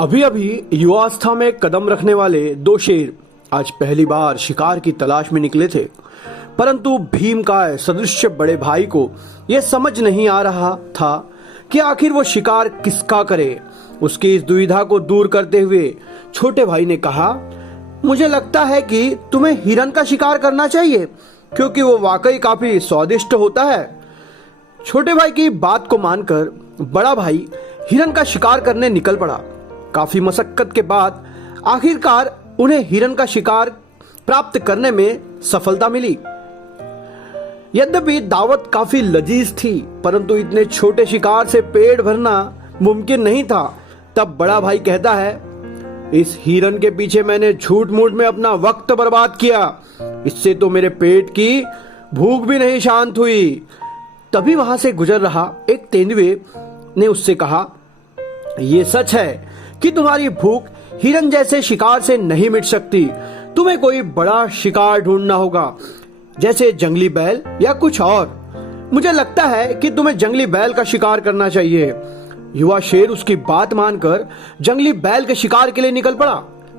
अभी अभी युवावस्था में कदम रखने वाले दो शेर आज पहली बार शिकार की तलाश में निकले थे। परंतु भीमकाय सदृश बड़े भाई को यह समझ नहीं आ रहा था कि आखिर वो शिकार किसका करे। उसकी इस दुविधा को दूर करते हुए छोटे भाई ने कहा, मुझे लगता है कि तुम्हें हिरन का शिकार करना चाहिए, क्योंकि वो वाकई काफी स्वादिष्ट होता है। छोटे भाई की बात को मानकर बड़ा भाई हिरन का शिकार करने निकल पड़ा। काफी मशक्कत के बाद आखिरकार उन्हें हिरन का शिकार प्राप्त करने में सफलता मिली। यद्यपि दावत काफी लजीज थी, परंतु इतने छोटे शिकार से पेट भरना मुमकिन नहीं था। तब बड़ा भाई कहता है, इस हिरन के पीछे मैंने झूठ मूठ में अपना वक्त बर्बाद किया, इससे तो मेरे पेट की भूख भी नहीं शांत हुई। तभी वहां से गुजर रहा एक तेंदुए ने उससे कहा, ये सच है कि तुम्हारी भूख हिरन जैसे शिकार से नहीं मिट सकती। तुम्हें कोई बड़ा शिकार ढूंढना होगा, जैसे जंगली बैल या कुछ और। मुझे लगता है कि तुम्हें जंगली बैल का शिकार करना चाहिए। युवा शेर उसकी बात मानकर जंगली बैल के शिकार के लिए निकल पड़ा।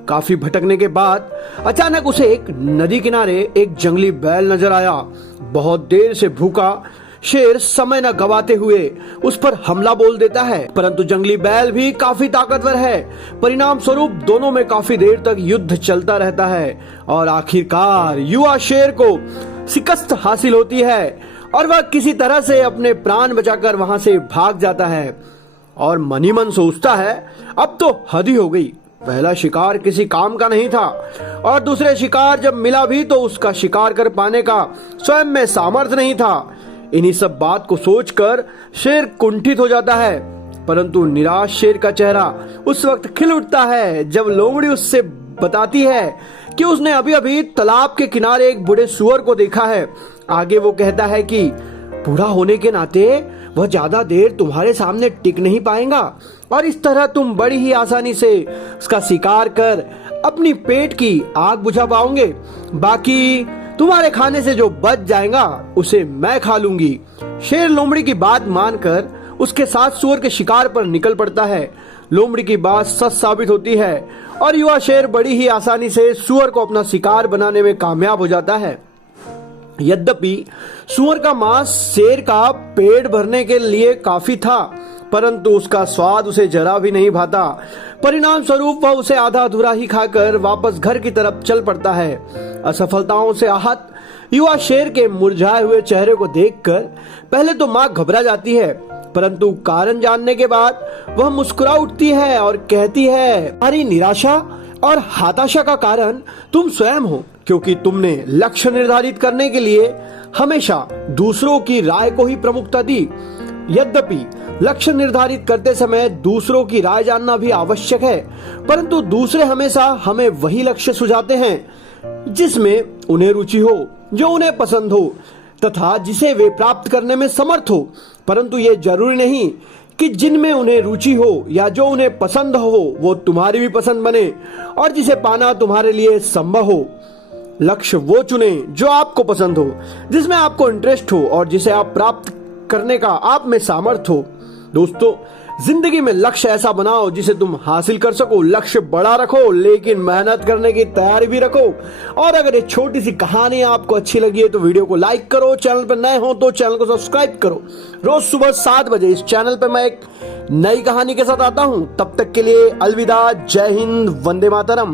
काफी भटकने के बाद अचानक उसे एक नदी किनारे एक जंगली बैल नजर आया। बहुत देर से भूखा शेर समय न गवाते हुए उस पर हमला बोल देता है, परंतु जंगली बैल भी काफी ताकतवर है। परिणाम स्वरूप दोनों में काफी देर तक युद्ध चलता रहता है और आखिरकार युवा शेर को शिकस्त हासिल होती है और वह किसी तरह से अपने प्राण बचाकर वहां से भाग जाता है और मनी मन सोचता है, अब तो हद ही हो गई। पहला शिकार किसी काम का नहीं था और दूसरे शिकार जब मिला भी तो उसका शिकार कर पाने का स्वयं में सामर्थ्य नहीं था। इन्हीं सब बात को सोचकर शेर कुंठित हो जाता है, परंतु निराश शेर का चेहरा उस वक्त खिल उठता है जब लोमड़ी उससे बताती है कि उसने अभी अभी तालाब के किनारे एक बूढ़े सुअर को देखा है। आगे वो कहता है कि बूढ़ा होने के नाते वह ज्यादा देर तुम्हारे सामने टिक नहीं पाएगा और इस तरह तुम बड़ी ही आसानी से उसका शिकार कर अपनी पेट की आग बुझा पाओगे। बाकी तुम्हारे खाने से जो बच जाएगा उसे मैं खा लूंगी। शेर लोमड़ी की बात मानकर उसके साथ सुअर के शिकार पर निकल पड़ता है। लोमड़ी की बात सच साबित होती है और युवा शेर बड़ी ही आसानी से सुअर को अपना शिकार बनाने में कामयाब हो जाता है। यद्यपि सुअर का मांस शेर का पेट भरने के लिए काफी था, परंतु उसका स्वाद उसे जरा भी नहीं भाता। परिणाम स्वरूप वह उसे आधा अधूरा ही खाकर वापस घर की तरफ चल पड़ता है। असफलताओं से आहत युवा शेर के मुरझाए हुए चेहरे को देखकर पहले तो मां घबरा जाती है, परंतु कारण जानने के बाद वह मुस्कुरा उठती है और कहती है, तुम्हारी निराशा और हताशा का कारण तुम स्वयं हो, क्योंकि तुमने लक्ष्य निर्धारित करने के लिए हमेशा दूसरों की राय को ही प्रमुखता दी। यद्यपि लक्ष्य निर्धारित करते समय दूसरों की राय जानना भी आवश्यक है, परंतु दूसरे हमेशा हमें वही लक्ष्य सुझाते हैं जिसमें उन्हें रुचि हो, जो उन्हें पसंद हो तथा जिसे वे प्राप्त करने में समर्थ हो। परंतु ये जरूरी नहीं कि जिनमें उन्हें रुचि हो या जो उन्हें पसंद हो वो तुम्हारी भी पसंद बने और जिसे पाना तुम्हारे लिए संभव हो। लक्ष्य वो चुने जो आपको पसंद हो, जिसमें आपको इंटरेस्ट हो और जिसे आप प्राप्त करने का आप में सामर्थ्य हो। दोस्तों, जिंदगी में लक्ष्य ऐसा बनाओ जिसे तुम हासिल कर सको। लक्ष्य बड़ा रखो, लेकिन मेहनत करने की तैयारी भी रखो। और अगर ये छोटी सी कहानी आपको अच्छी लगी है तो वीडियो को लाइक करो, चैनल पर नए हो तो चैनल को सब्सक्राइब करो। रोज सुबह 7 बजे इस चैनल पर मैं एक नई कहानी के साथ आता हूँ। तब तक के लिए अलविदा, जय हिंद, वंदे मातरम।